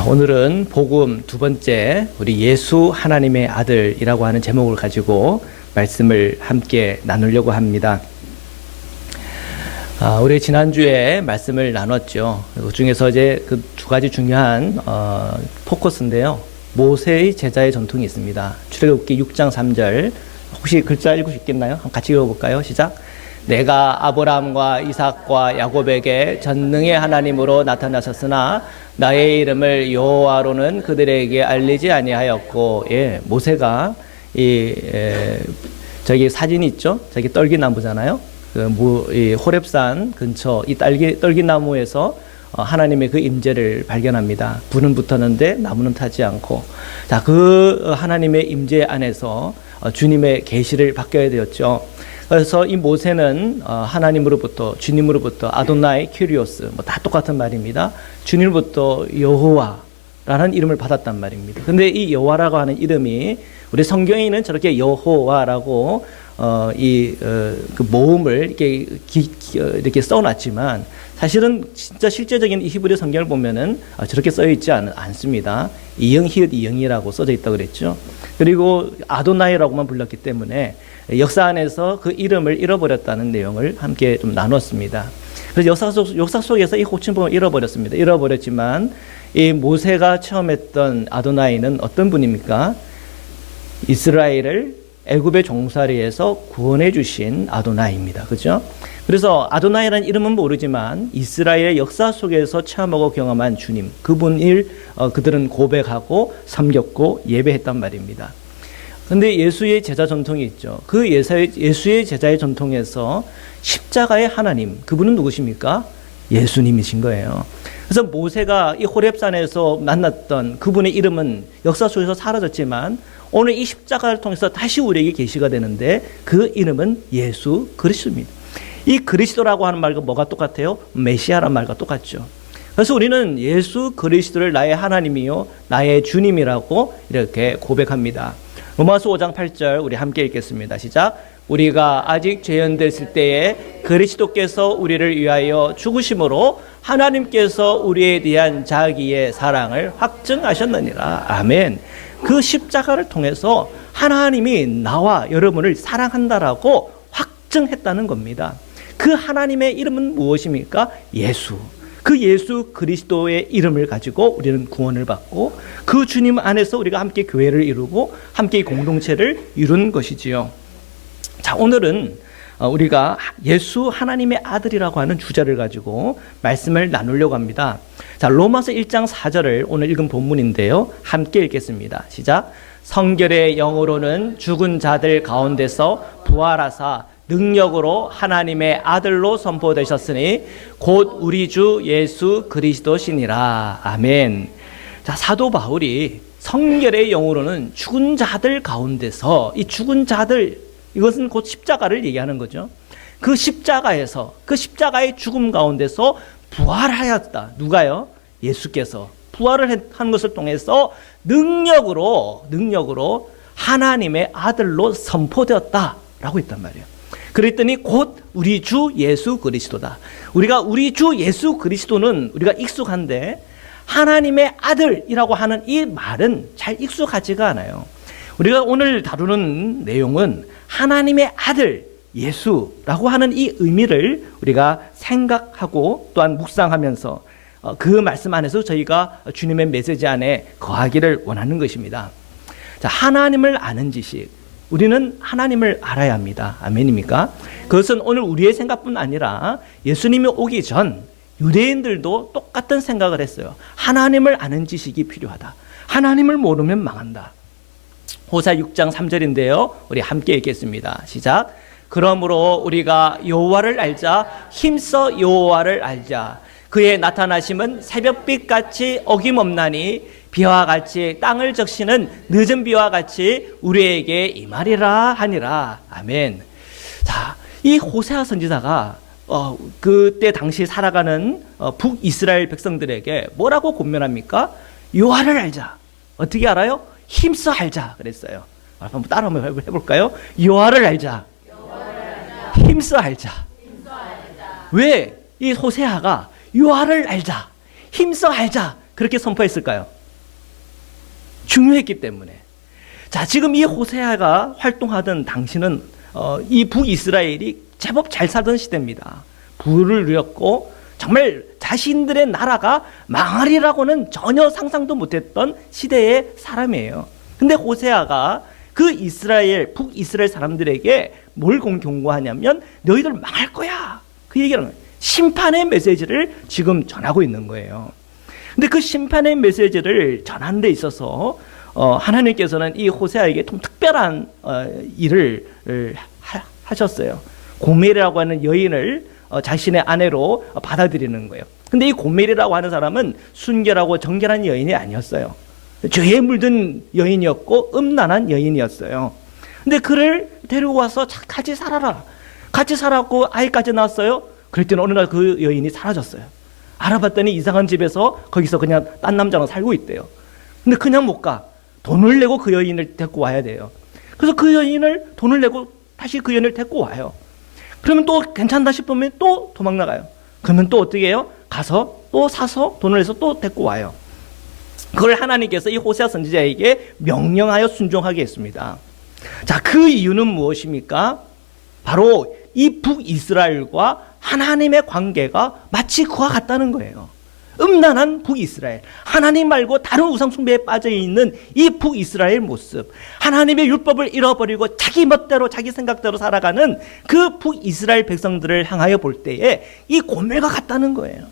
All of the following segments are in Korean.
자, 오늘은 복음 두 번째, 우리 예수 하나님의 아들이라고 하는 제목을 가지고 말씀을 함께 나누려고 합니다. 우리 지난주에 말씀을 나눴죠. 그 중에서 이제 그 두 가지 중요한 포커스인데요. 모세의 제자의 전통이 있습니다. 출애굽기 6장 3절. 혹시 글자 읽을 수 있겠나요? 한번 같이 읽어볼까요? 시작. 내가 아브라함과 이삭과 야곱에게 전능의 하나님으로 나타나셨으나 나의 이름을 여호와로는 그들에게 알리지 아니하였고, 예, 모세가 저기 사진 있죠? 저기 떨기나무잖아요. 이 호렙산 근처 이 떨기나무에서 하나님의 그 임재를 발견합니다. 불은 붙었는데 나무는 타지 않고, 자, 그 하나님의 임재 안에서 주님의 계시를 받게 되었죠. 그래서 이 모세는 하나님으로부터, 주님으로부터 아도나이 큐리오스, 뭐 다 똑같은 말입니다. 주님으로부터 여호와라는 이름을 받았단 말입니다. 근데 이 여호와라고 하는 이름이 우리 성경에는 저렇게 여호와라고 그 모음을 이렇게 써놨지만, 사실은 진짜 실제적인 히브리 성경을 보면은 저렇게 써 있지 않습니다. 이영 히읗 이영이라고 써져 있다고 그랬죠. 그리고 아도나이라고만 불렀기 때문에 역사 안에서 그 이름을 잃어버렸다는 내용을 함께 좀 나눴습니다. 그래서 역사 속에서 이 호칭법을 잃어버렸습니다. 잃어버렸지만 이 모세가 처음 했던 아도나이는 어떤 분입니까? 이스라엘을 애굽의 종살이에서 구원해 주신 아도나이입니다. 그렇죠? 그래서 아도나이라는 이름은 모르지만 이스라엘의 역사 속에서 체험하고 경험한 주님, 그분을 그들은 고백하고 섬겼고 예배했단 말입니다. 근데 예수의 제자 전통이 있죠. 그 예수의 제자의 전통에서 십자가의 하나님, 그분은 누구십니까? 예수님이신 거예요. 그래서 모세가 이 호렙산에서 만났던 그분의 이름은 역사 속에서 사라졌지만 오늘 이 십자가를 통해서 다시 우리에게 계시가 되는데 그 이름은 예수 그리스도입니다. 이 그리스도라고 하는 말과 뭐가 똑같아요? 메시아라는 말과 똑같죠. 그래서 우리는 예수 그리스도를 나의 하나님이요 나의 주님이라고 이렇게 고백합니다. 로마서 5장 8절 우리 함께 읽겠습니다. 시작. 우리가 아직 죄인되었을 때에 그리스도께서 우리를 위하여 죽으심으로 하나님께서 우리에 대한 자기의 사랑을 확증하셨느니라. 아멘. 그 십자가를 통해서 하나님이 나와 여러분을 사랑한다라고 확증했다는 겁니다. 그 하나님의 이름은 무엇입니까? 예수. 그 예수 그리스도의 이름을 가지고 우리는 구원을 받고 그 주님 안에서 우리가 함께 교회를 이루고 함께 공동체를 이룬 것이지요. 자, 오늘은 우리가 예수 하나님의 아들이라고 하는 주제를 가지고 말씀을 나누려고 합니다. 자, 로마서 1장 4절을 오늘 읽은 본문인데요. 함께 읽겠습니다. 시작. 성결의 영으로는 죽은 자들 가운데서 부활하사 능력으로 하나님의 아들로 선포되셨으니 곧 우리 주 예수 그리스도시니라. 아멘. 자, 사도 바울이 성결의 영으로는 죽은 자들 가운데서, 이 죽은 자들, 이것은 곧 십자가를 얘기하는 거죠. 그 십자가에서, 그 십자가의 죽음 가운데서 부활하였다. 누가요? 예수께서 부활을 한 것을 통해서 능력으로 하나님의 아들로 선포되었다라고 했단 말이에요. 그랬더니 곧 우리 주 예수 그리스도다. 우리 주 예수 그리스도는 우리가 익숙한데 하나님의 아들이라고 하는 이 말은 잘 익숙하지가 않아요. 우리가 오늘 다루는 내용은 하나님의 아들 예수라고 하는 이 의미를 우리가 생각하고 또한 묵상하면서 그 말씀 안에서 저희가 주님의 메시지 안에 거하기를 원하는 것입니다. 자, 하나님을 아는 지식. 우리는 하나님을 알아야 합니다. 아멘입니까? 그것은 오늘 우리의 생각뿐 아니라 예수님이 오기 전 유대인들도 똑같은 생각을 했어요. 하나님을 아는 지식이 필요하다. 하나님을 모르면 망한다. 호사 6장 3절인데요. 우리 함께 읽겠습니다. 시작. 그러므로 우리가 여호와를 알자. 힘써 여호와를 알자. 그의 나타나심은 새벽빛같이 어김없나니 비와 같이 땅을 적시는 늦은 비와 같이 우리에게 임하리라 하니라. 아멘. 자, 이 호세아 선지자가 그때 당시 살아가는 북이스라엘 백성들에게 뭐라고 권면합니까? 여호와를 알자. 어떻게 알아요? 힘써 알자 그랬어요. 한번 따라 한번 해볼까요? 여호와를 알자. 힘써 알자. 왜 이 호세아가 여호와를 알자, 힘써 알자, 그렇게 선포했을까요? 중요했기 때문에. 자, 지금 이 호세아가 활동하던 당시는 이 북이스라엘이 제법 잘 살던 시대입니다. 부를 누렸고 정말 자신들의 나라가 망하리라고는 전혀 상상도 못했던 시대의 사람이에요. 근데 호세아가 그 북이스라엘 사람들에게 뭘 경고하냐면 너희들 망할 거야. 그 얘기는 거예요. 심판의 메시지를 지금 전하고 있는 거예요. 근데 그 심판의 메시지를 전하는 데 있어서 하나님께서는 이 호세아에게 좀 특별한 일을 하셨어요. 고멜이라고 하는 여인을 자신의 아내로 받아들이는 거예요. 근데 이 고멜이라고 하는 사람은 순결하고 정결한 여인이 아니었어요. 죄에 물든 여인이었고 음란한 여인이었어요. 근데 그를 데리고 와서 같이 살아라. 같이 살았고 아이까지 낳았어요. 그랬더니 어느 날 그 여인이 사라졌어요. 알아봤더니 이상한 집에서 거기서 그냥 딴 남자랑 살고 있대요. 근데 그냥 못 가. 돈을 내고 그 여인을 데리고 와야 돼요. 그래서 그 여인을 돈을 내고 다시 그 여인을 데리고 와요. 그러면 또 괜찮다 싶으면 또 도망 나가요. 그러면 또 어떻게 해요? 가서 또 사서 돈을 내서 또 데리고 와요. 그걸 하나님께서 이 호세아 선지자에게 명령하여 순종하게 했습니다. 자, 그 이유는 무엇입니까? 바로 이 북이스라엘과 하나님의 관계가 마치 그와 같다는 거예요. 음란한 북이스라엘, 하나님 말고 다른 우상숭배에 빠져있는 이 북이스라엘 모습, 하나님의 율법을 잃어버리고 자기 멋대로 자기 생각대로 살아가는 그 북이스라엘 백성들을 향하여 볼 때에 이 고멜과 같다는 거예요.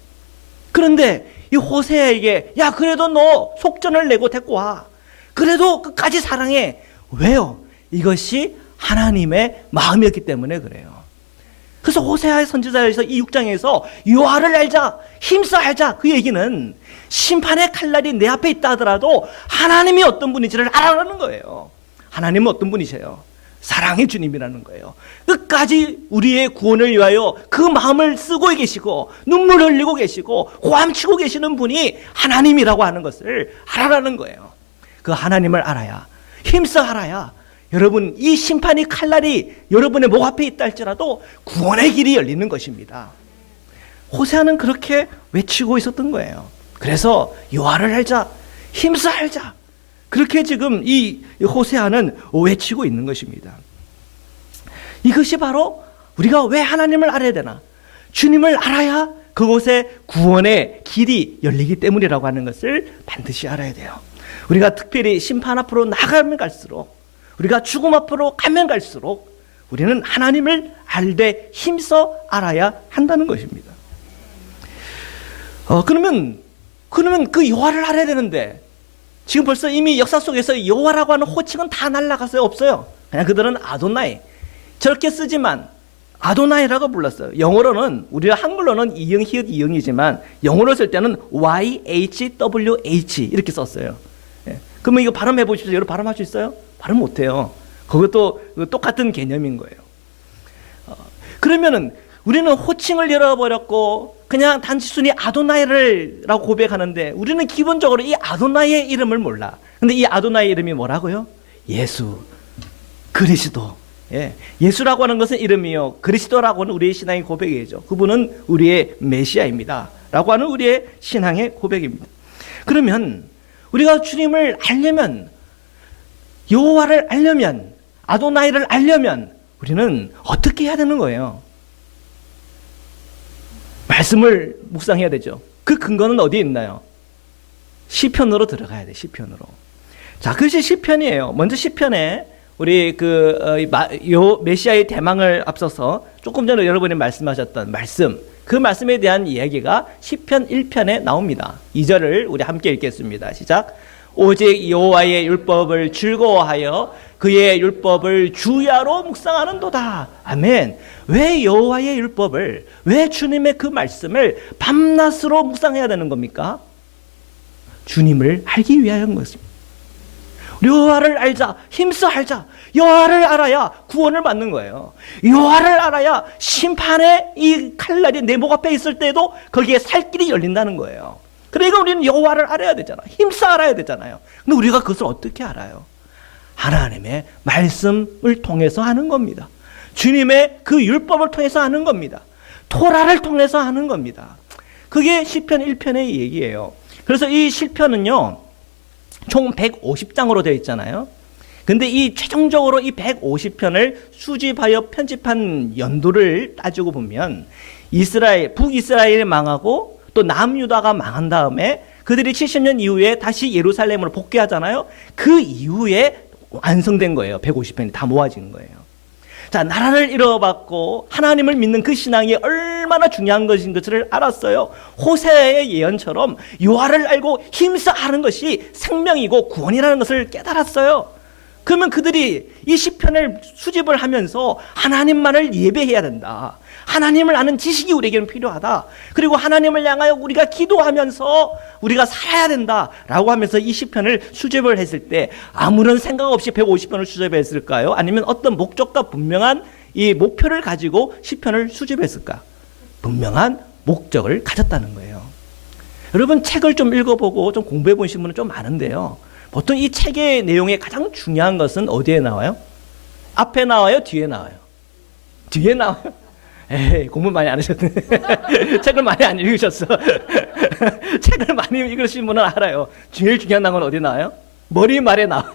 그런데 이 호세아에게 야 그래도 너 속전을 내고 데리고 와. 그래도 끝까지 사랑해. 왜요? 이것이 하나님의 마음이었기 때문에 그래요. 그래서 호세아의 선지자에서 이 6장에서 여호와를 알자, 힘써 알자, 그 얘기는 심판의 칼날이 내 앞에 있다 하더라도 하나님이 어떤 분인지를 알아라는 거예요. 하나님은 어떤 분이세요? 사랑의 주님이라는 거예요. 끝까지 우리의 구원을 위하여 그 마음을 쓰고 계시고 눈물 흘리고 계시고 고함치고 계시는 분이 하나님이라고 하는 것을 알아라는 거예요. 그 하나님을 알아야, 힘써 알아야 여러분 이 심판의 칼날이 여러분의 목 앞에 있다 할지라도 구원의 길이 열리는 것입니다. 호세아는 그렇게 외치고 있었던 거예요. 그래서 여호와를 알자, 힘써 알자, 그렇게 지금 이 호세아는 외치고 있는 것입니다. 이것이 바로 우리가 왜 하나님을 알아야 되나? 주님을 알아야 그곳에 구원의 길이 열리기 때문이라고 하는 것을 반드시 알아야 돼요. 우리가 특별히 심판 앞으로 나가면 갈수록, 우리가 죽음 앞으로 가면 갈수록 우리는 하나님을 알되 힘써 알아야 한다는 것입니다. 그러면 그 여호와를 알아야 되는데 지금 벌써 이미 역사 속에서 여호와라고 하는 호칭은 다 날아갔어요. 없어요. 그냥 그들은 아도나이 저렇게 쓰지만 아도나이라고 불렀어요. 영어로는 우리가 한글로는 이응, 히읗, 이응이지만 영어로 쓸 때는 YHWH 이렇게 썼어요. 그러면 이거 발음해 보십시오. 여러분 발음할 수 있어요? 발음 못해요. 그것도 똑같은 개념인 거예요. 그러면은 우리는 호칭을 잃어버렸고 그냥 단순히 아도나이라고 고백하는데 우리는 기본적으로 이 아도나이의 이름을 몰라. 근데 이 아도나이의 이름이 뭐라고요? 예수, 그리스도. 예수라고 하는 것은 이름이요, 그리스도라고 하는 우리의 신앙의 고백이죠. 그분은 우리의 메시아입니다 라고 하는 우리의 신앙의 고백입니다. 그러면 우리가 주님을 알려면, 여호와를 알려면, 아도나이를 알려면 우리는 어떻게 해야 되는 거예요? 말씀을 묵상해야 되죠. 그 근거는 어디에 있나요? 시편으로 들어가야 돼. 시편으로. 자, 그것이 시편이에요. 먼저 시편에 우리 요 메시아의 대망을 앞서서 조금 전에 여러분이 말씀하셨던 말씀, 그 말씀에 대한 이야기가 시편 1편에 나옵니다. 2절을 우리 함께 읽겠습니다. 시작. 오직 여호와의 율법을 즐거워하여 그의 율법을 주야로 묵상하는도다. 아멘. 왜 여호와의 율법을, 왜 주님의 그 말씀을 밤낮으로 묵상해야 되는 겁니까? 주님을 알기 위하여인 것입니다. 여호와를 알자, 힘써 알자. 여호와를 알아야 구원을 받는 거예요. 여호와를 알아야 심판의 이 칼날이 내 목 앞에 있을 때도 거기에 살 길이 열린다는 거예요. 그러니까 우리는 여호와를 알아야 되잖아. 힘써 알아야 되잖아요. 근데 우리가 그것을 어떻게 알아요? 하나님의 말씀을 통해서 하는 겁니다. 주님의 그 율법을 통해서 하는 겁니다. 토라를 통해서 하는 겁니다. 그게 시편 1편의 얘기예요. 그래서 이 시편은요, 총 150장으로 되어 있잖아요. 근데 이 최종적으로 이 150편을 수집하여 편집한 연도를 따지고 보면 북이스라엘이 망하고 또 남유다가 망한 다음에 그들이 70년 이후에 다시 예루살렘으로 복귀하잖아요. 그 이후에 완성된 거예요. 150편이 다 모아진 거예요. 자, 나라를 잃어받고 하나님을 믿는 그 신앙이 얼마나 중요한 것인 것을 알았어요. 호세아의 예언처럼 여호와를 알고 힘써 하는 것이 생명이고 구원이라는 것을 깨달았어요. 그러면 그들이 이 시편을 수집을 하면서 하나님만을 예배해야 된다. 하나님을 아는 지식이 우리에게는 필요하다. 그리고 하나님을 향하여 우리가 기도하면서 우리가 살아야 된다라고 하면서 이 시편을 수집을 했을 때 아무런 생각 없이 150편을 수집했을까요? 아니면 어떤 목적과 분명한 이 목표를 가지고 시편을 수집했을까? 분명한 목적을 가졌다는 거예요. 여러분, 책을 좀 읽어보고 좀 공부해 보신 분은 좀 많은데요. 보통 이 책의 내용의 가장 중요한 것은 어디에 나와요? 앞에 나와요? 뒤에 나와요? 뒤에 나와요? 에이, 공부 많이 안 하셨네. 책을 많이 안 읽으셨어. 책을 많이 읽으신 분은 알아요. 제일 중요한 건 어디 나와요? 머리말에 나와요.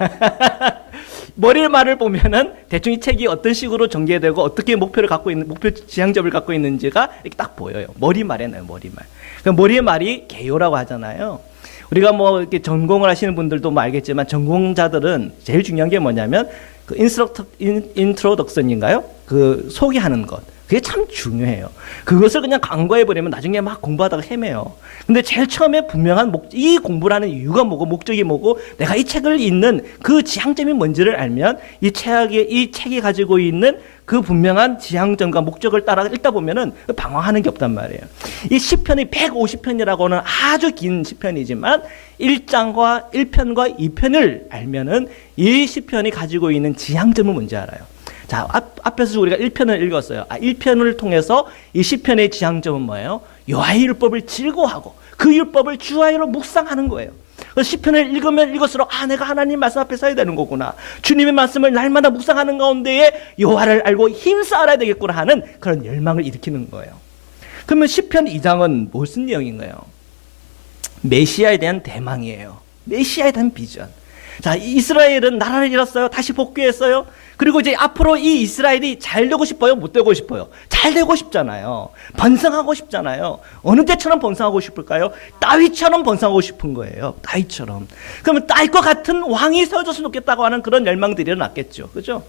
머리말을 보면은 대충 이 책이 어떤 식으로 전개되고 어떻게 목표 지향점을 갖고 있는지가 이렇게 딱 보여요. 머리말에 나와요, 머리말. 그 머리말이 개요라고 하잖아요. 우리가 뭐 이렇게 전공을 하시는 분들도 뭐 알겠지만 전공자들은 제일 중요한 게 뭐냐면 그 인트로덕션인가요? 그 소개하는 것. 그게 참 중요해요. 그것을 그냥 간과해버리면 나중에 막 공부하다가 헤매요. 근데 제일 처음에 분명한 이 공부를 하는 이유가 뭐고 목적이 뭐고 내가 이 책을 읽는 그 지향점이 뭔지를 알면 이 책이 가지고 있는 그 분명한 지향점과 목적을 따라 읽다 보면은 방황하는 게 없단 말이에요. 이 시편이 150편이라고는 아주 긴 시편이지만 1편과 2편을 알면은 이 시편이 가지고 있는 지향점은 뭔지 알아요. 자, 앞에서 우리가 1편을 읽었어요. 1편을 통해서 이 시편의 지향점은 뭐예요? 여호와의 율법을 즐거워하고 그 율법을 주야로 묵상하는 거예요. 시편을 읽으면 읽을수록 내가 하나님 말씀 앞에 서야 되는 거구나. 주님의 말씀을 날마다 묵상하는 가운데에 여호와를 알고 힘써 알아야 되겠구나 하는 그런 열망을 일으키는 거예요. 그러면 시편 2장은 무슨 내용인가요? 메시아에 대한 대망이에요. 메시아에 대한 비전. 자, 이스라엘은 나라를 잃었어요. 다시 복귀했어요. 그리고 이제 앞으로 이 이스라엘이 잘 되고 싶어요? 못 되고 싶어요? 잘 되고 싶잖아요. 번성하고 싶잖아요. 어느 때처럼 번성하고 싶을까요? 다윗처럼 번성하고 싶은 거예요. 다윗처럼. 그러면 다윗과 같은 왕이 세워졌으면 좋겠다고 하는 그런 열망들이 일어났겠죠. 그죠?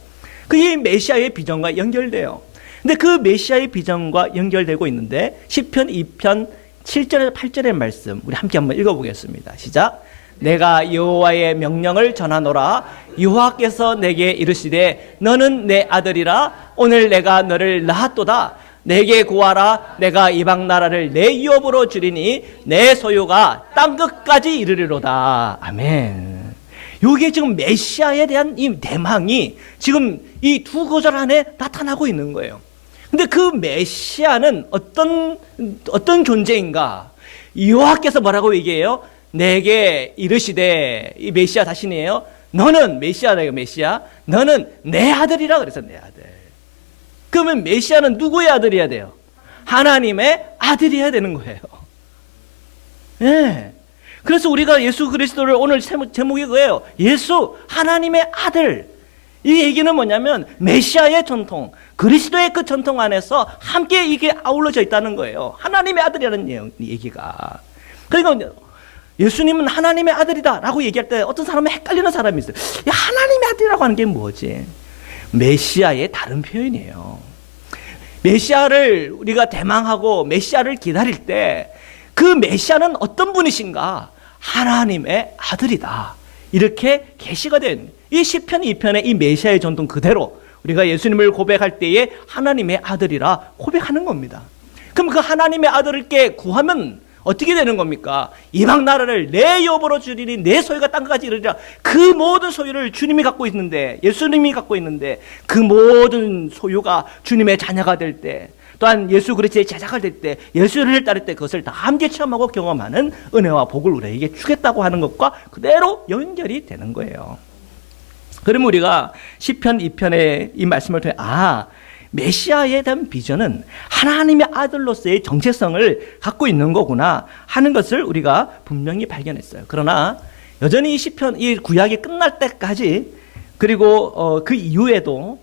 그게 메시아의 비전과 연결돼요. 근데 그 메시아의 비전과 연결되고 있는데 시편 2편 7절에서 8절의 말씀 우리 함께 한번 읽어보겠습니다. 시작. 내가 여호와의 명령을 전하노라. 여호와께서 내게 이르시되 너는 내 아들이라. 오늘 내가 너를 낳았도다. 내게 구하라. 내가 이방 나라를 내 유업으로 주리니 내 소유가 땅 끝까지 이르리로다. 아멘. 이게 지금 메시아에 대한 이 대망이 지금 이 두 구절 안에 나타나고 있는 거예요. 근데 그 메시아는 어떤 존재인가? 여호와께서 뭐라고 얘기해요? 내게 이르시되, 이 메시아 자신이에요. 너는 메시아다, 메시아. 너는 내 아들이라 그래서 내 아들. 그러면 메시아는 누구의 아들이어야 돼요? 하나님의 아들이어야 되는 거예요. 예. 그래서 우리가 예수 그리스도를 오늘 제목이 그거예요. 예수, 하나님의 아들. 이 얘기는 뭐냐면 메시아의 전통, 그리스도의 그 전통 안에서 함께 이게 아울러져 있다는 거예요. 하나님의 아들이라는 얘기가. 그러니까 예수님은 하나님의 아들이다 라고 얘기할 때 어떤 사람은 헷갈리는 사람이 있어요. 야, 하나님의 아들이라고 하는 게 뭐지? 메시아의 다른 표현이에요. 메시아를 우리가 대망하고 메시아를 기다릴 때 그 메시아는 어떤 분이신가? 하나님의 아들이다. 이렇게 계시가 된 이 시편 2편의 이 메시아의 전통 그대로 우리가 예수님을 고백할 때에 하나님의 아들이라 고백하는 겁니다. 그럼 그 하나님의 아들께 구하면 어떻게 되는 겁니까? 이방 나라를 내 유업으로 주리니 내 소유가 땅까지 이르리라. 그 모든 소유를 주님이 갖고 있는데, 예수님이 갖고 있는데 그 모든 소유가 주님의 자녀가 될 때, 또한 예수 그리스도의 제자가 될 때, 예수를 따를 때 그것을 다 함께 체험하고 경험하는 은혜와 복을 우리에게 주겠다고 하는 것과 그대로 연결이 되는 거예요. 그러면 우리가 시편 2편의 이 말씀을 통해 메시아에 대한 비전은 하나님의 아들로서의 정체성을 갖고 있는 거구나 하는 것을 우리가 분명히 발견했어요. 그러나 여전히 이 시편, 이 구약이 끝날 때까지, 그리고 그 이후에도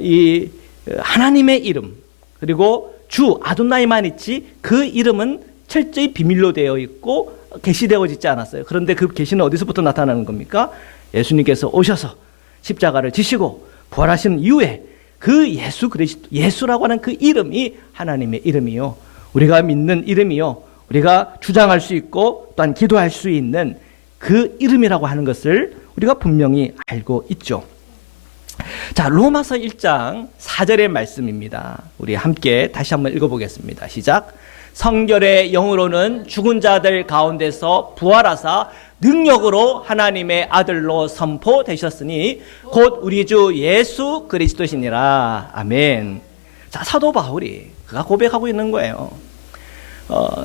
이 하나님의 이름, 그리고 주 아도나이만 있지 그 이름은 철저히 비밀로 되어 있고 계시되어지지 않았어요. 그런데 그 계시는 어디서부터 나타나는 겁니까? 예수님께서 오셔서 십자가를 지시고 부활하신 이후에 그 예수 그리스도, 예수라고 하는 그 이름이 하나님의 이름이요, 우리가 믿는 이름이요, 우리가 주장할 수 있고 또한 기도할 수 있는 그 이름이라고 하는 것을 우리가 분명히 알고 있죠. 자, 로마서 1장 4절의 말씀입니다. 우리 함께 다시 한번 읽어보겠습니다. 시작. 성결의 영으로는 죽은 자들 가운데서 부활하사 능력으로 하나님의 아들로 선포되셨으니 곧 우리 주 예수 그리스도시니라. 아멘. 자, 사도 바울이 그가 고백하고 있는 거예요.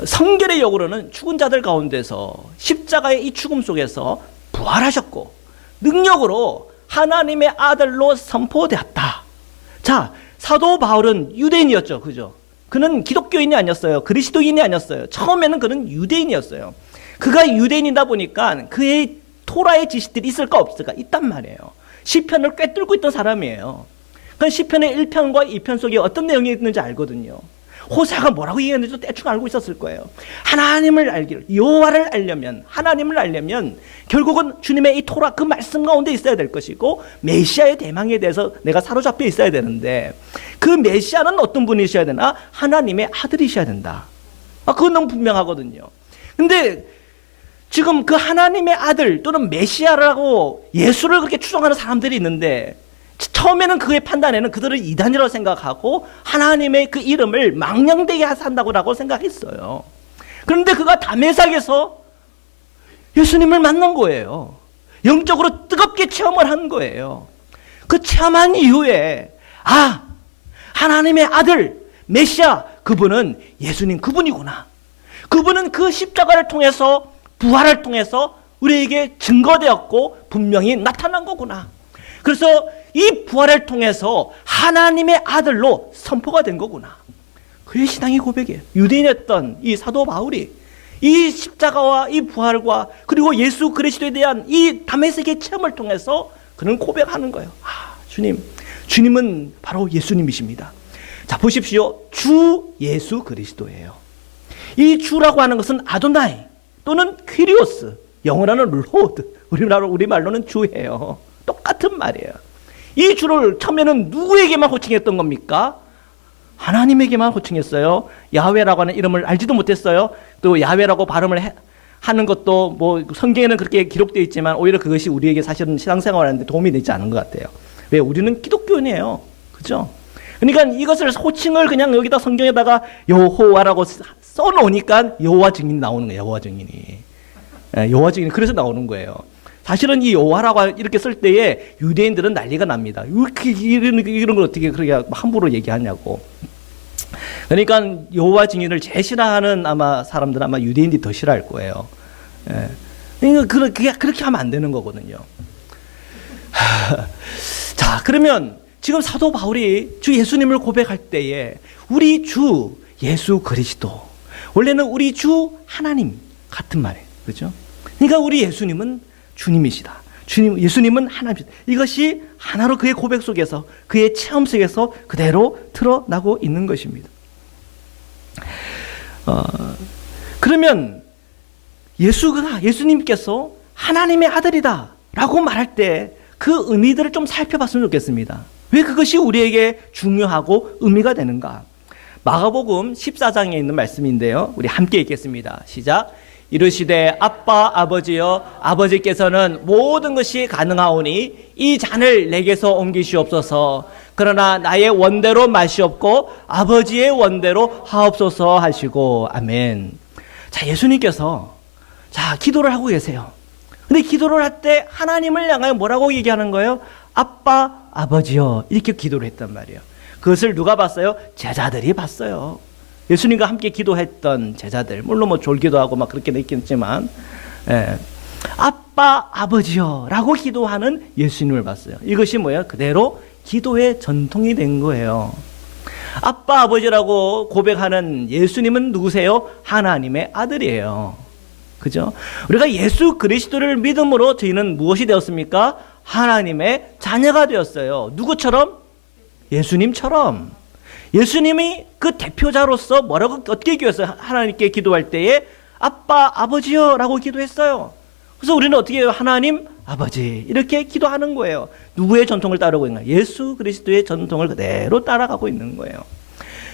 성결의 영으로는 죽은 자들 가운데서 십자가의 이 죽음 속에서 부활하셨고 능력으로 하나님의 아들로 선포되었다. 자, 사도 바울은 유대인이었죠. 그죠? 그는 기독교인이 아니었어요. 그리스도인이 아니었어요. 처음에는 그는 유대인이었어요. 그가 유대인이다 보니까 그의 토라의 지식들이 있을까 없을까? 있단 말이에요. 시편을 꿰뚫고 있던 사람이에요. 그 시편의 1편과 2편 속에 어떤 내용이 있는지 알거든요. 호세아가 뭐라고 얘기했는지도 대충 알고 있었을 거예요. 하나님을 알기를, 여호와를 알려면, 하나님을 알려면 결국은 주님의 이 토라 그 말씀 가운데 있어야 될 것이고 메시아의 대망에 대해서 내가 사로잡혀 있어야 되는데 그 메시아는 어떤 분이셔야 되나? 하나님의 아들이셔야 된다. 그건 너무 분명하거든요. 근데 지금 그 하나님의 아들 또는 메시아라고 예수를 그렇게 추정하는 사람들이 있는데 처음에는 그의 판단에는 그들을 이단이라고 생각하고 하나님의 그 이름을 망령되게 한다고 생각했어요. 그런데 그가 다메섹에서 예수님을 만난 거예요. 영적으로 뜨겁게 체험을 한 거예요. 그 체험한 이후에 하나님의 아들 메시아, 그분은 예수님 그분이구나. 그분은 그 십자가를 통해서, 부활을 통해서 우리에게 증거되었고 분명히 나타난 거구나. 그래서 이 부활을 통해서 하나님의 아들로 선포가 된 거구나. 그의 신앙의 고백이에요. 유대인이었던 이 사도 바울이 이 십자가와 이 부활과 그리고 예수 그리스도에 대한 이 다메섹의 체험을 통해서 그는 고백하는 거예요. 주님은 바로 예수님이십니다. 자, 보십시오. 주 예수 그리스도예요. 이 주라고 하는 것은 아도나이 또는 퀴리오스, 영어로는 로드, 우리말로는 주예요. 똑같은 말이에요. 이 주를 처음에는 누구에게만 호칭했던 겁니까? 하나님에게만 호칭했어요. 야훼라고 하는 이름을 알지도 못했어요. 또 야훼라고 발음을 하는 것도 뭐 성경에는 그렇게 기록되어 있지만 오히려 그것이 우리에게 사실은 신앙생활하는데 도움이 되지 않은 것 같아요. 왜? 우리는 기독교인이에요. 그죠? 그러니까 이것을 호칭을 그냥 여기다 성경에다가 여호와라고 써놓으니까 여호와 증인 나오는 거예요. 여호와 증인이. 여호와 증인이 그래서 나오는 거예요. 사실은 이 여호와라고 이렇게 쓸 때에 유대인들은 난리가 납니다. 이런 걸 어떻게 그렇게 함부로 얘기하냐고. 그러니까 여호와 증인을 제일 싫어하는 사람들은 아마 유대인들이 더 싫어할 거예요. 그러니까 그렇게 하면 안 되는 거거든요. 자, 그러면 지금 사도 바울이 주 예수님을 고백할 때에 우리 주 예수 그리스도, 원래는 우리 주 하나님 같은 말이에요. 그렇죠? 그러니까 우리 예수님은 주님이시다. 예수님은 하나님이시다. 이것이 하나로 그의 고백 속에서, 그의 체험 속에서 그대로 드러나고 있는 것입니다. 그러면 예수님께서 하나님의 아들이다 라고 말할 때 그 의미들을 좀 살펴봤으면 좋겠습니다. 왜 그것이 우리에게 중요하고 의미가 되는가? 마가복음 14장에 있는 말씀인데요. 우리 함께 읽겠습니다. 시작. 이르시되 아빠 아버지여, 아버지께서는 모든 것이 가능하오니 이 잔을 내게서 옮기시옵소서. 그러나 나의 원대로 마시옵고 아버지의 원대로 하옵소서 하시고. 아멘. 자, 예수님께서 기도를 하고 계세요. 근데 기도를 할 때 하나님을 향하여 뭐라고 얘기하는 거예요? 아빠 아버지여, 이렇게 기도를 했단 말이에요. 그것을 누가 봤어요? 제자들이 봤어요. 예수님과 함께 기도했던 제자들, 물론 뭐 졸기도 하고 막 그렇게 됐겠지만, 아빠 아버지요 라고 기도하는 예수님을 봤어요. 이것이 뭐예요? 그대로 기도의 전통이 된 거예요. 아빠 아버지라고 고백하는 예수님은 누구세요? 하나님의 아들이에요. 그죠? 우리가 예수 그리스도를 믿음으로 저희는 무엇이 되었습니까? 하나님의 자녀가 되었어요. 누구처럼? 예수님처럼. 예수님이 그 대표자로서 뭐라고 어떻게 기도했어요? 하나님께 기도할 때에 아빠 아버지요 라고 기도했어요. 그래서 우리는 어떻게 해요? 하나님 아버지 이렇게 기도하는 거예요. 누구의 전통을 따르고 있는 거예요? 예수 그리스도의 전통을 그대로 따라가고 있는 거예요.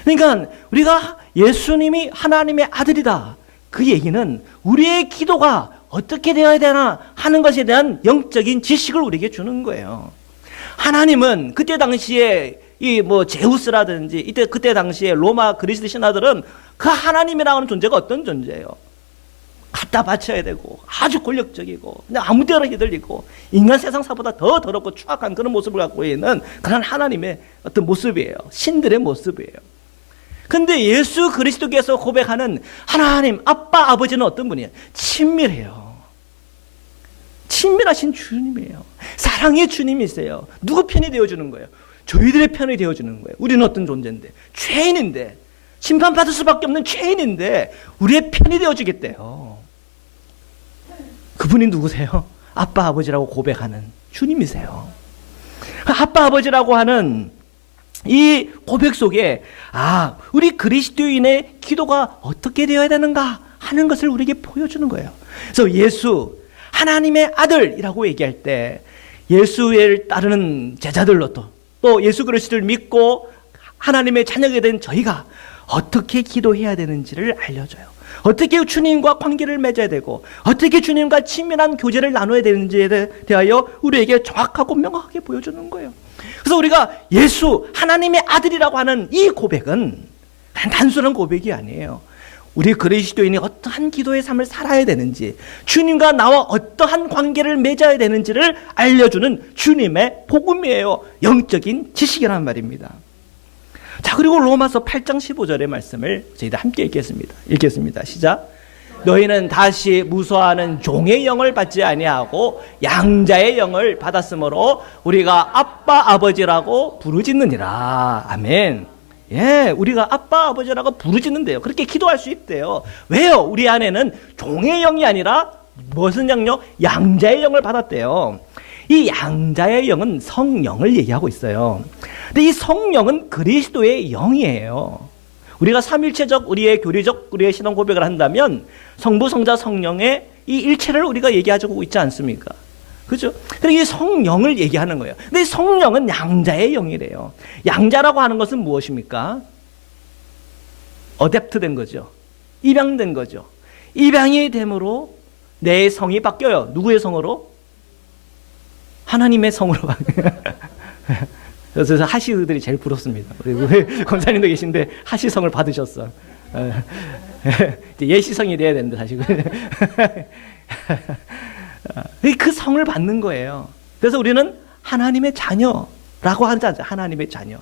그러니까 우리가 예수님이 하나님의 아들이다, 그 얘기는 우리의 기도가 어떻게 되어야 되나 하는 것에 대한 영적인 지식을 우리에게 주는 거예요. 하나님은 그때 당시에 제우스라든지 그때 당시에 로마 그리스 신하들은 그 하나님이라고 하는 존재가 어떤 존재예요? 갖다 바쳐야 되고 아주 권력적이고 그냥 아무 데나 휘둘리고 인간 세상사보다 더 더럽고 추악한 그런 모습을 갖고 있는 그런 하나님의 어떤 모습이에요. 신들의 모습이에요. 근데 예수 그리스도께서 고백하는 하나님 아빠 아버지는 어떤 분이에요? 친밀해요. 친밀하신 주님이에요. 사랑의 주님이세요. 누구 편이 되어주는 거예요? 저희들의 편이 되어주는 거예요. 우리는 어떤 존재인데, 죄인인데, 심판받을 수밖에 없는 죄인인데 우리의 편이 되어주겠대요. 그분이 누구세요? 아빠 아버지라고 고백하는 주님이세요. 아빠 아버지라고 하는 이 고백 속에 우리 그리스도인의 기도가 어떻게 되어야 되는가 하는 것을 우리에게 보여주는 거예요. 그래서 예수 하나님의 아들이라고 얘기할 때 예수를 따르는 제자들로 또 예수 그리스도를 믿고 하나님의 자녀가 된 저희가 어떻게 기도해야 되는지를 알려줘요. 어떻게 주님과 관계를 맺어야 되고 어떻게 주님과 친밀한 교제를 나눠야 되는지에 대하여 우리에게 정확하고 명확하게 보여주는 거예요. 그래서 우리가 예수 하나님의 아들이라고 하는 이 고백은 단순한 고백이 아니에요. 우리 그리스도인이 어떠한 기도의 삶을 살아야 되는지, 주님과 나와 어떠한 관계를 맺어야 되는지를 알려주는 주님의 복음이에요. 영적인 지식이란 말입니다. 자, 그리고 로마서 8장 15절의 말씀을 저희들 함께 읽겠습니다. 시작. 너희는 다시 무소하는 종의 영을 받지 아니하고 양자의 영을 받았으므로 우리가 아빠 아버지라고 부르짖느니라. 아멘. 예, 우리가 아빠 아버지라고 부르짖는데요. 그렇게 기도할 수 있대요. 왜요? 우리 안에는 종의 영이 아니라 무슨 영요? 양자의 영을 받았대요. 이 양자의 영은 성령을 얘기하고 있어요. 근데 이 성령은 그리스도의 영이에요. 우리가 삼일체적 우리의 교리적 우리의 신앙 고백을 한다면 성부 성자 성령의 이 일체를 우리가 얘기하고 있지 않습니까? 그죠? 그러니까 이 성령을 얘기하는 거예요. 근데 이 성령은 양자의 영이래요. 양자라고 하는 것은 무엇입니까? 어댑트 된 거죠. 입양된 거죠. 입양이 됨으로 내 성이 바뀌어요. 누구의 성으로? 하나님의 성으로 바뀌어요. 그래서 하시들이 제일 부럽습니다. 그리고 권사님도 계신데 하시성을 받으셨어. 예시성이 돼야 되는데 사실. 그 성을 받는 거예요. 그래서 우리는 하나님의 자녀라고 하잖아요. 하나님의 자녀.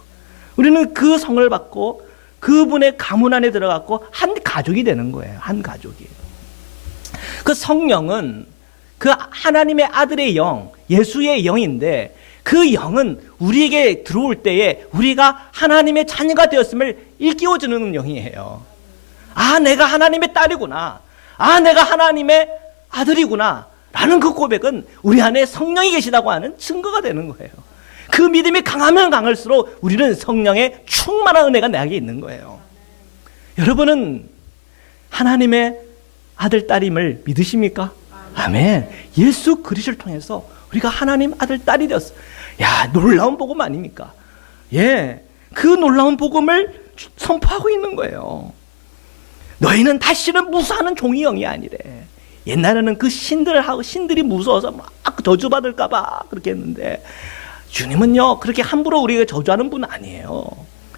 우리는 그 성을 받고 그분의 가문 안에 들어갔고 한 가족이 되는 거예요. 한 가족이. 그 성령은 그 하나님의 아들의 영, 예수의 영인데 그 영은 우리에게 들어올 때에 우리가 하나님의 자녀가 되었음을 일깨워주는 영이에요. 내가 하나님의 딸이구나. 내가 하나님의 아들이구나. 라는 그 고백은 우리 안에 성령이 계시다고 하는 증거가 되는 거예요. 그 믿음이 강하면 강할수록 우리는 성령의 충만한 은혜가 내게 있는 거예요. 여러분은 하나님의 아들, 딸임을 믿으십니까? 아멘. 예수 그리스도를 통해서 우리가 하나님 아들, 딸이 되었어. 야, 놀라운 복음 아닙니까? 예, 그 놀라운 복음을 선포하고 있는 거예요. 너희는 다시는 무수하는 종이 영이 아니래. 옛날에는 그 신들이 무서워서 막 저주받을까봐 그렇게 했는데, 주님은요, 그렇게 함부로 우리에게 저주하는 분 아니에요.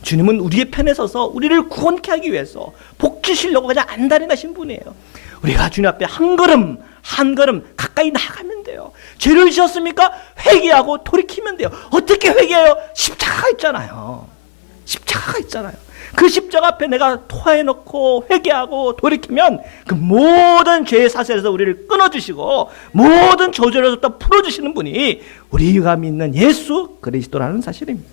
주님은 우리의 편에 서서 우리를 구원케 하기 위해서 복주시려고 그냥 안달이 나신 분이에요. 우리가 주님 앞에 한 걸음 한 걸음 가까이 나가면 돼요. 죄를 지었습니까? 회개하고 돌이키면 돼요. 어떻게 회개해요? 십자가가 있잖아요. 십자가가 있잖아요. 그 십자가 앞에 내가 토해놓고 회개하고 돌이키면 그 모든 죄의 사슬에서 우리를 끊어주시고 모든 저주로부터 풀어주시는 분이 우리가 믿는 예수 그리스도라는 사실입니다.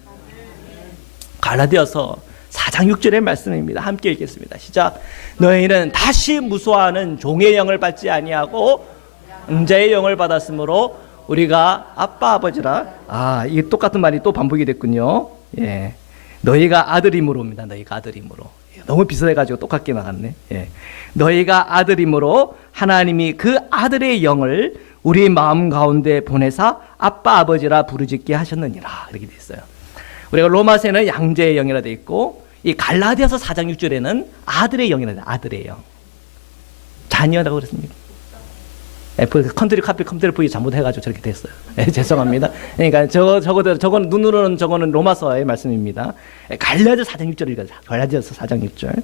갈라디아서 4장 6절의 말씀입니다. 함께 읽겠습니다. 시작. 너희는 다시 무수하는 종의 영을 받지 아니하고 응자의 영을 받았으므로 우리가 아빠 아버지라. 이게 똑같은 말이 또 반복이 됐군요. 예. 너희가 아들임으로입니다. 너희가 아들임으로. 너무 비슷해가지고 똑같게 나갔네. 예. 너희가 아들임으로 하나님이 그 아들의 영을 우리 마음 가운데 보내사 아빠 아버지라 부르짖게 하셨느니라. 이렇게 돼 있어요. 우리가 로마서에는 양자의 영이라 돼 있고 이 갈라디아서 4장 6절에는 아들의 영이라 돼. 아들의 영. 자녀라고 그랬습니다. 컨트리 카피 컴퓨터 V 잘못해가지고 저렇게 됐어요. 죄송합니다. 그러니까 저거는 눈으로는 저거는 로마서의 말씀입니다. 갈라디아 4장 6절이니까 갈라디아서 4장 6절.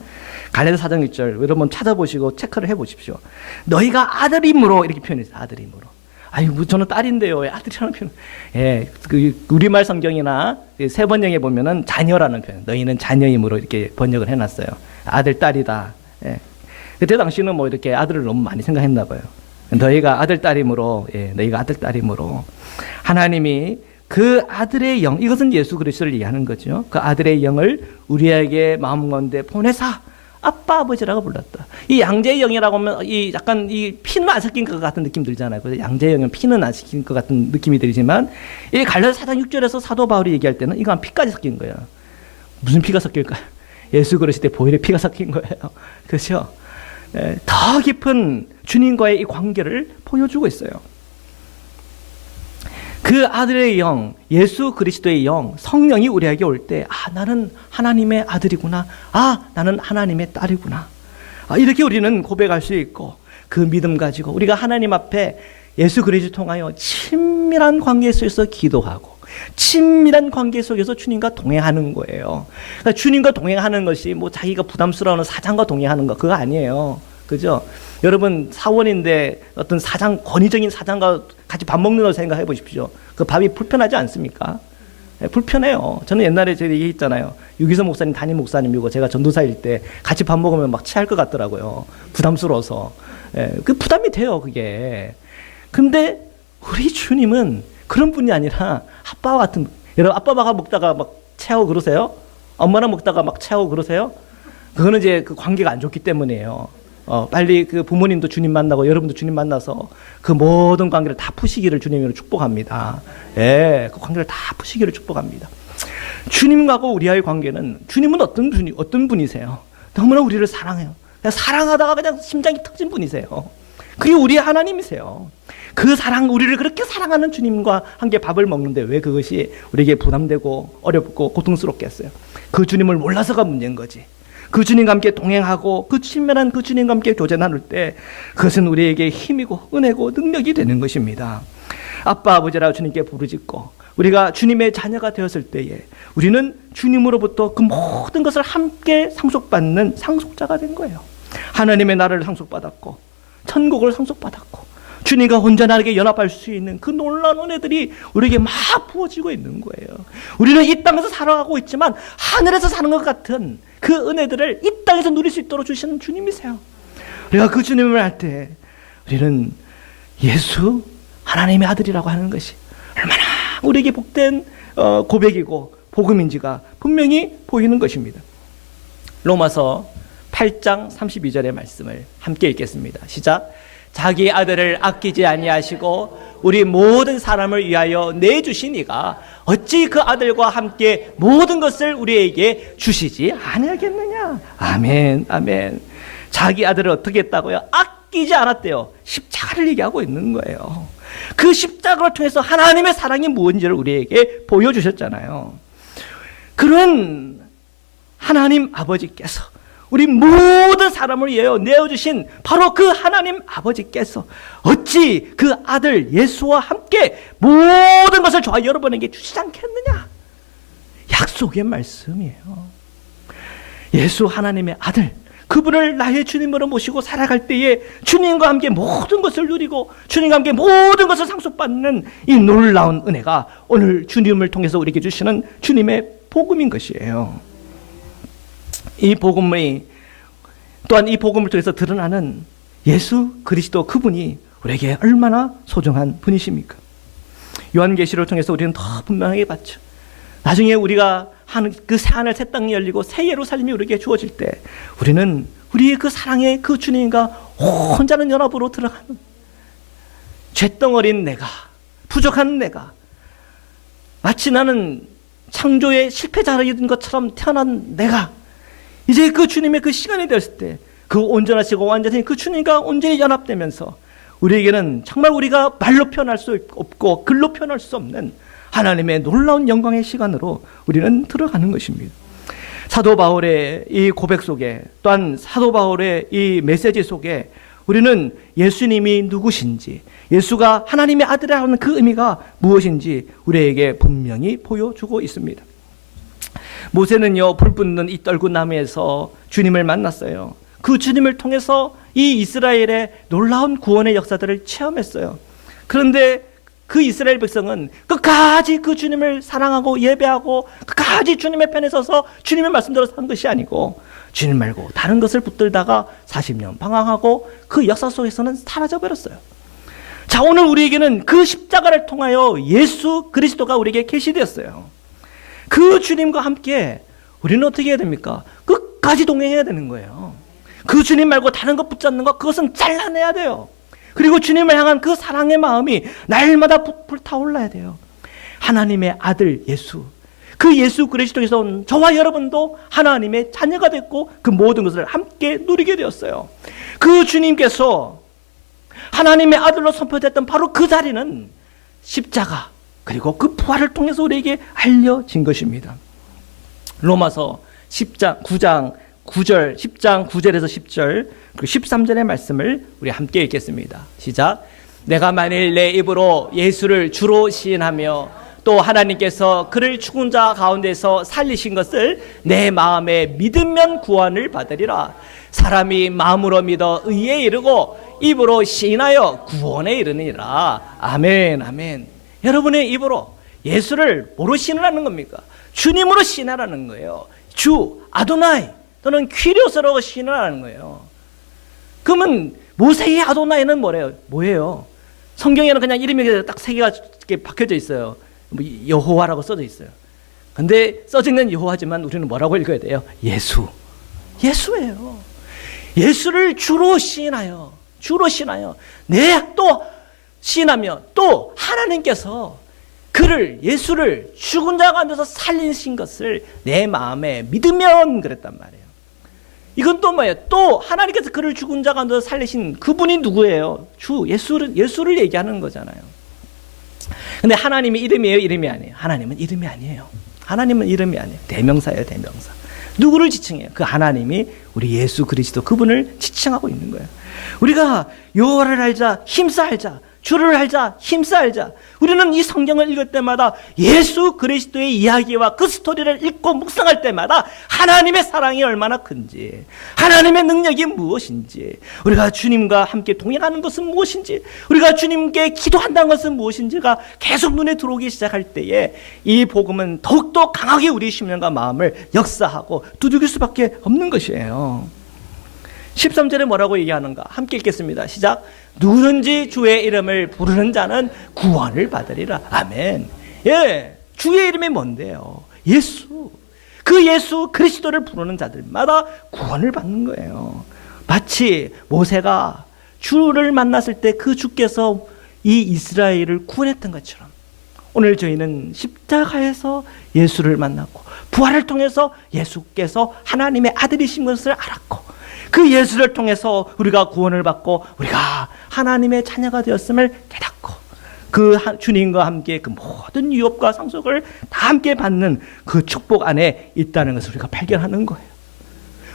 갈라디아 4장 6절 여러분 찾아보시고 체크를 해보십시오. 너희가 아들임으로 이렇게 표현했어요. 아들임으로. 아유, 저는 딸인데요. 아들이라는 표현. 예, 그 우리말 성경이나 세 번역에 보면은 자녀라는 표현. 너희는 자녀임으로 이렇게 번역을 해놨어요. 아들, 딸이다. 예. 그때 당시는 뭐 이렇게 아들을 너무 많이 생각했나 봐요. 너희가 아들 딸임으로, 너희가 아들 딸임으로 하나님이 그 아들의 영, 이것은 예수 그리스도를 얘기하는 거죠. 그 아들의 영을 우리에게 마음 가운데 보내사 아빠 아버지라고 불렀다. 이 양자의 영이라고 하면 이 약간 이 피는 안 섞인 것 같은 느낌 들잖아요. 그래서 양자의 영은 피는 안 섞인 것 같은 느낌이 들지만 이 갈라디아 4장 6절에서 사도 바울이 얘기할 때는 이건 피까지 섞인 거예요. 무슨 피가 섞일까요? 예수 그리스도의 보혈의 피가 섞인 거예요. 그렇죠? 더 깊은 주님과의 이 관계를 보여주고 있어요. 그 아들의 영, 예수 그리스도의 영, 성령이 우리에게 올 때, 나는 하나님의 아들이구나. 나는 하나님의 딸이구나. 이렇게 우리는 고백할 수 있고, 그 믿음 가지고 우리가 하나님 앞에 예수 그리스도 통하여 친밀한 관계 속에서 기도하고, 친밀한 관계 속에서 주님과 동행하는 거예요. 그러니까 주님과 동행하는 것이 뭐 자기가 부담스러운 사장과 동행하는 거 그거 아니에요. 그죠? 여러분 사원인데 어떤 사장, 권위적인 사장과 같이 밥 먹는 걸 생각해 보십시오. 그 밥이 불편하지 않습니까? 불편해요. 저는 옛날에 제가 얘기했잖아요. 유기서 목사님 담임 목사님이고 제가 전도사일 때 같이 밥 먹으면 막 취할 것 같더라고요. 부담스러워서. 그 부담이 돼요, 그게. 근데 우리 주님은 그런 분이 아니라 아빠와 같은, 여러분 아빠가 먹다가 막 체하고 그러세요? 엄마랑 먹다가 막 체하고 그러세요? 그거는 이제 그 관계가 안 좋기 때문이에요. 빨리 그 부모님도 주님 만나고 여러분도 주님 만나서 그 모든 관계를 다 푸시기를 주님으로 축복합니다. 그 관계를 다 푸시기를 축복합니다. 주님하고 우리와의 관계는, 주님은 어떤 분이세요? 너무나 우리를 사랑해요. 그냥 사랑하다가 그냥 심장이 터진 분이세요. 그게 우리의 하나님이세요. 그 사랑, 우리를 그렇게 사랑하는 주님과 함께 밥을 먹는데 왜 그것이 우리에게 부담되고 어렵고 고통스럽겠어요? 그 주님을 몰라서가 문제인 거지. 그 주님과 함께 동행하고 그 친밀한 그 주님과 함께 교제 나눌 때 그것은 우리에게 힘이고 은혜고 능력이 되는 것입니다. 아빠 아버지라 주님께 부르짖고 우리가 주님의 자녀가 되었을 때에 우리는 주님으로부터 그 모든 것을 함께 상속받는 상속자가 된 거예요. 하나님의 나라를 상속받았고 천국을 상속받았고 주님과 온전하게 연합할 수 있는 그 놀라운 은혜들이 우리에게 막 부어지고 있는 거예요. 우리는 이 땅에서 살아가고 있지만 하늘에서 사는 것 같은 그 은혜들을 이 땅에서 누릴 수 있도록 주시는 주님이세요. 우리가 그 주님을 할 때 우리는 예수 하나님의 아들이라고 하는 것이 얼마나 우리에게 복된 고백이고 복음인지가 분명히 보이는 것입니다. 로마서 8장 32절의 말씀을 함께 읽겠습니다. 시작. 자기 아들을 아끼지 아니하시고 우리 모든 사람을 위하여 내주신 이가 어찌 그 아들과 함께 모든 것을 우리에게 주시지 아니하겠느냐. 아멘, 아멘. 자기 아들을 어떻게 했다고요? 아끼지 않았대요. 십자가를 얘기하고 있는 거예요. 그 십자가를 통해서 하나님의 사랑이 무엇인지를 우리에게 보여주셨잖아요. 그런 하나님 아버지께서 우리 모든 사람을 위하여 내어주신 바로 그 하나님 아버지께서 어찌 그 아들 예수와 함께 모든 것을 저와 여러분에게 주시지 않겠느냐. 약속의 말씀이에요. 예수 하나님의 아들, 그분을 나의 주님으로 모시고 살아갈 때에 주님과 함께 모든 것을 누리고 주님과 함께 모든 것을 상속받는 이 놀라운 은혜가 오늘 주님을 통해서 우리에게 주시는 주님의 복음인 것이에요. 이 복음이 또한 이 복음을 통해서 드러나는 예수 그리스도 그분이 우리에게 얼마나 소중한 분이십니까? 요한계시를 통해서 우리는 더 분명하게 봤죠. 나중에 우리가 하는 그 새하늘 새 땅이 열리고 새 예루살렘이 우리에게 주어질 때 우리는 우리의 그 사랑의 그 주님과 혼자는 연합으로 들어가는 쇳덩어린 내가, 부족한 내가, 마치 나는 창조의 실패자인 것처럼 태어난 내가 이제 그 주님의 그 시간이 되었을 때 그 온전하시고 완전히 그 주님과 온전히 연합되면서 우리에게는 정말 우리가 말로 표현할 수 없고 글로 표현할 수 없는 하나님의 놀라운 영광의 시간으로 우리는 들어가는 것입니다. 사도 바울의 이 고백 속에 또한 사도 바울의 이 메시지 속에 우리는 예수님이 누구신지, 예수가 하나님의 아들이라는 그 의미가 무엇인지 우리에게 분명히 보여주고 있습니다. 모세는요, 불 붙는 이 떨군 나무에서 주님을 만났어요. 그 주님을 통해서 이 이스라엘의 놀라운 구원의 역사들을 체험했어요. 그런데 그 이스라엘 백성은 끝까지 그 주님을 사랑하고 예배하고 끝까지 주님의 편에 서서 주님의 말씀대로 산 것이 아니고 주님 말고 다른 것을 붙들다가 40년 방황하고 그 역사 속에서는 사라져버렸어요. 자, 오늘 우리에게는 그 십자가를 통하여 예수 그리스도가 우리에게 계시되었어요. 그 주님과 함께 우리는 어떻게 해야 됩니까? 끝까지 동행해야 되는 거예요. 그 주님 말고 다른 것 붙잡는 것, 그것은 잘라내야 돼요. 그리고 주님을 향한 그 사랑의 마음이 날마다 불타올라야 돼요. 하나님의 아들 예수, 그 예수 그리스도에서 온 저와 여러분도 하나님의 자녀가 됐고 그 모든 것을 함께 누리게 되었어요. 그 주님께서 하나님의 아들로 선포됐던 바로 그 자리는 십자가 그리고 그 부활을 통해서 우리에게 알려진 것입니다. 로마서 10장 9장 9절, 10장 9절에서 10절 그리고 13절의 말씀을 우리 함께 읽겠습니다. 시작. 내가 만일 내 입으로 예수를 주로 시인하며 또 하나님께서 그를 죽은 자 가운데서 살리신 것을 내 마음에 믿으면 구원을 받으리라. 사람이 마음으로 믿어 의에 이르고 입으로 시인하여 구원에 이르니라. 아멘, 아멘. 여러분의 입으로 예수를 뭐로 시인하는 겁니까? 주님으로 시인하라는 거예요. 주, 아도나이 또는 퀴리오스라고 시인하라는 거예요. 그러면 모세의 아도나이는 뭐예요? 성경에는 그냥 이름이 딱 세 개가 박혀져 있어요. 여호와라고 써져 있어요. 근데 써져 있는 여호와지만 우리는 뭐라고 읽어야 돼요? 예수. 예수예요. 예수를 주로 시인하여 또 시인하며 또 하나님께서 그를 예수를 죽은 자 가운데서 살리신 것을 내 마음에 믿으면 그랬단 말이에요. 이건 또 뭐예요? 또 하나님께서 그를 죽은 자 가운데서 살리신 그분이 누구예요? 주 예수를 얘기하는 거잖아요. 근데 하나님이 이름이에요, 이름이 아니에요? 하나님은 이름이 아니에요. 하나님은 이름이 아니에요. 대명사예요, 대명사. 누구를 지칭해요? 그 하나님이 우리 예수 그리스도 그분을 지칭하고 있는 거예요. 우리가 여호와를 알자, 힘써 알자, 주를 알자, 힘써 알자. 우리는 이 성경을 읽을 때마다 예수 그리스도의 이야기와 그 스토리를 읽고 묵상할 때마다 하나님의 사랑이 얼마나 큰지, 하나님의 능력이 무엇인지, 우리가 주님과 함께 동행하는 것은 무엇인지, 우리가 주님께 기도한다는 것은 무엇인지가 계속 눈에 들어오기 시작할 때에 이 복음은 더욱더 강하게 우리 심령과 마음을 역사하고 두들길 수밖에 없는 것이에요. 13절에 뭐라고 얘기하는가? 함께 읽겠습니다. 시작. 누구든지 주의 이름을 부르는 자는 구원을 받으리라. 아멘. 예, 주의 이름이 뭔데요? 예수. 그 예수 그리스도를 부르는 자들마다 구원을 받는 거예요. 마치 모세가 주를 만났을 때 그 주께서 이 이스라엘을 구원했던 것처럼 오늘 저희는 십자가에서 예수를 만났고 부활을 통해서 예수께서 하나님의 아들이신 것을 알았고 그 예수를 통해서 우리가 구원을 받고 우리가 하나님의 자녀가 되었음을 깨닫고 그 주님과 함께 그 모든 유업과 상속을 다 함께 받는 그 축복 안에 있다는 것을 우리가 발견하는 거예요.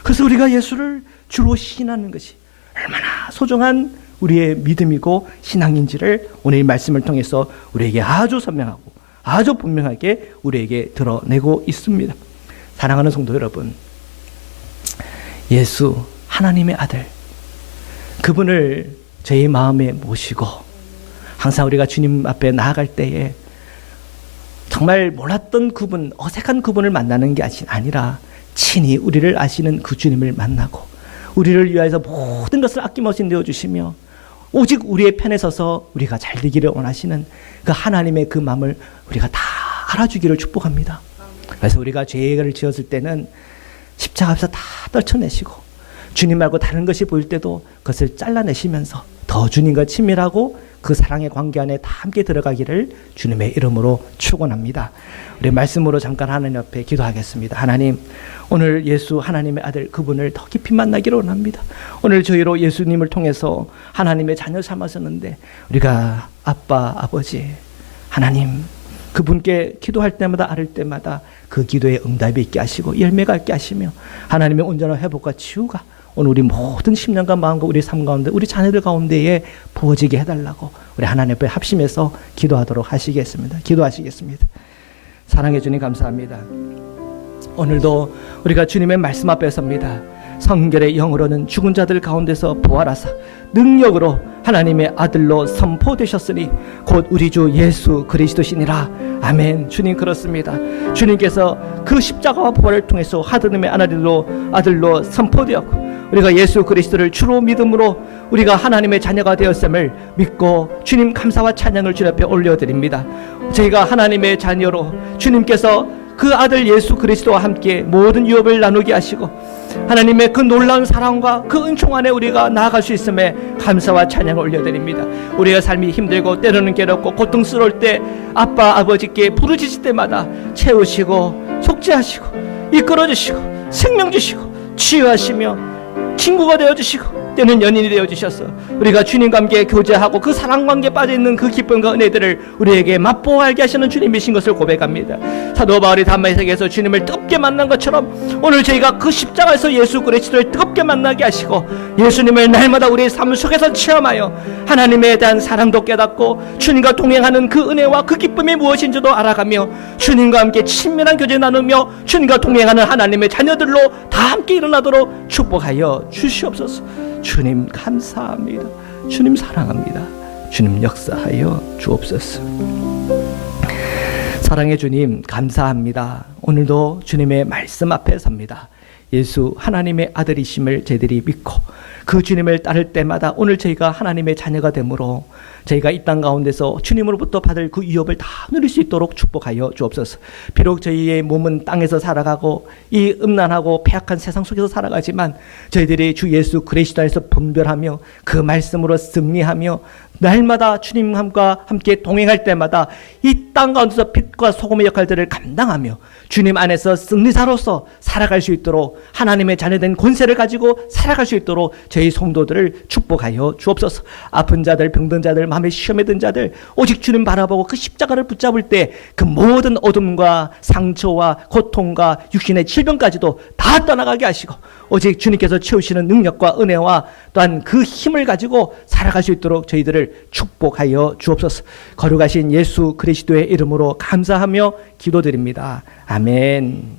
그래서 우리가 예수를 주로 시인하는 것이 얼마나 소중한 우리의 믿음이고 신앙인지를 오늘 이 말씀을 통해서 우리에게 아주 선명하고 아주 분명하게 우리에게 드러내고 있습니다. 사랑하는 성도 여러분, 예수 하나님의 아들 그분을 저희 마음에 모시고 항상 우리가 주님 앞에 나아갈 때에 정말 몰랐던 그분, 어색한 그분을 만나는 게 아니라 친히 우리를 아시는 그 주님을 만나고 우리를 위하여서 모든 것을 아낌없이 내어주시며 오직 우리의 편에 서서 우리가 잘 되기를 원하시는 그 하나님의 그 마음을 우리가 다 알아주기를 축복합니다. 그래서 우리가 죄를 지었을 때는 십자가 앞에서 다 떨쳐내시고 주님 말고 다른 것이 보일 때도 그것을 잘라내시면서 더 주님과 친밀하고 그 사랑의 관계 안에 다 함께 들어가기를 주님의 이름으로 축원합니다. 우리 말씀으로 잠깐 하나님 앞에 기도하겠습니다. 하나님, 오늘 예수 하나님의 아들 그분을 더 깊이 만나기를 원합니다. 오늘 저희로 예수님을 통해서 하나님의 자녀 삼았었는데 우리가 아빠, 아버지, 하나님 그분께 기도할 때마다 아를 때마다 그 기도에 응답이 있게 하시고 열매가 있게 하시며 하나님의 온전한 회복과 치유가 오늘 우리 모든 심령과 마음과 우리 삶 가운데 우리 자녀들 가운데에 부어지게 해달라고 우리 하나님 앞에 합심해서 기도하도록 하시겠습니다. 기도하시겠습니다. 사랑해 주님 감사합니다. 오늘도 우리가 주님의 말씀 앞에 섭니다. 성결의 영으로는 죽은 자들 가운데서 부활하사 능력으로 하나님의 아들로 선포되셨으니 곧 우리 주 예수 그리스도시니라. 아멘. 주님 그렇습니다. 주님께서 그 십자가와 부활을 통해서 하나님의 아들로 선포되었고 우리가 예수 그리스도를 주로 믿음으로 우리가 하나님의 자녀가 되었음을 믿고 주님 감사와 찬양을 주님 앞에 올려드립니다. 저희가 하나님의 자녀로 주님께서 그 아들 예수 그리스도와 함께 모든 유업을 나누게 하시고 하나님의 그 놀라운 사랑과 그 은총 안에 우리가 나아갈 수 있음에 감사와 찬양을 올려드립니다. 우리의 삶이 힘들고 때로는 괴롭고 고통스러울 때 아빠 아버지께 부르짖을 때마다 채우시고 속죄하시고 이끌어주시고 생명 주시고 치유하시며 친구가 되어주시고 때는 연인이 되어주셔서 우리가 주님과 함께 교제하고 그 사랑 관계에 빠져있는 그 기쁨과 은혜들을 우리에게 맛보아 알게 하시는 주님이신 것을 고백합니다. 사도 바울이 담마에서에서 주님을 뜨겁게 만난 것처럼 오늘 저희가 그 십자가에서 예수 그리스도를 뜨겁게 만나게 하시고 예수님을 날마다 우리의 삶 속에서 체험하여 하나님에 대한 사랑도 깨닫고 주님과 동행하는 그 은혜와 그 기쁨이 무엇인지도 알아가며 주님과 함께 친밀한 교제 나누며 주님과 동행하는 하나님의 자녀들로 다 함께 일어나도록 축복하여 주시옵소서. 주님 감사합니다. 주님 사랑합니다. 주님 역사하여 주옵소서. 사랑의 주님 감사합니다. 오늘도 주님의 말씀 앞에 섭니다. 예수 하나님의 아들이심을 저희들이 믿고 그 주님을 따를 때마다 오늘 저희가 하나님의 자녀가 되므로 저희가 이 땅 가운데서 주님으로부터 받을 그 유업을 다 누릴 수 있도록 축복하여 주옵소서. 비록 저희의 몸은 땅에서 살아가고 이 음란하고 패악한 세상 속에서 살아가지만 저희들이 주 예수 그리스도 안에서 분별하며 그 말씀으로 승리하며 날마다 주님과 함께 동행할 때마다 이 땅 가운데서 빛과 소금의 역할들을 감당하며 주님 안에서 승리자로서 살아갈 수 있도록 하나님의 자녀된 권세를 가지고 살아갈 수 있도록 저희 성도들을 축복하여 주옵소서. 아픈 자들, 병든 자들, 마음에 시험에 든 자들 오직 주님 바라보고 그 십자가를 붙잡을 때 그 모든 어둠과 상처와 고통과 육신의 질병까지도 다 떠나가게 하시고 오직 주님께서 채우시는 능력과 은혜와 또한 그 힘을 가지고 살아갈 수 있도록 저희들을 축복하여 주옵소서. 거룩하신 예수 그리스도의 이름으로 감사하며 기도드립니다. 아멘.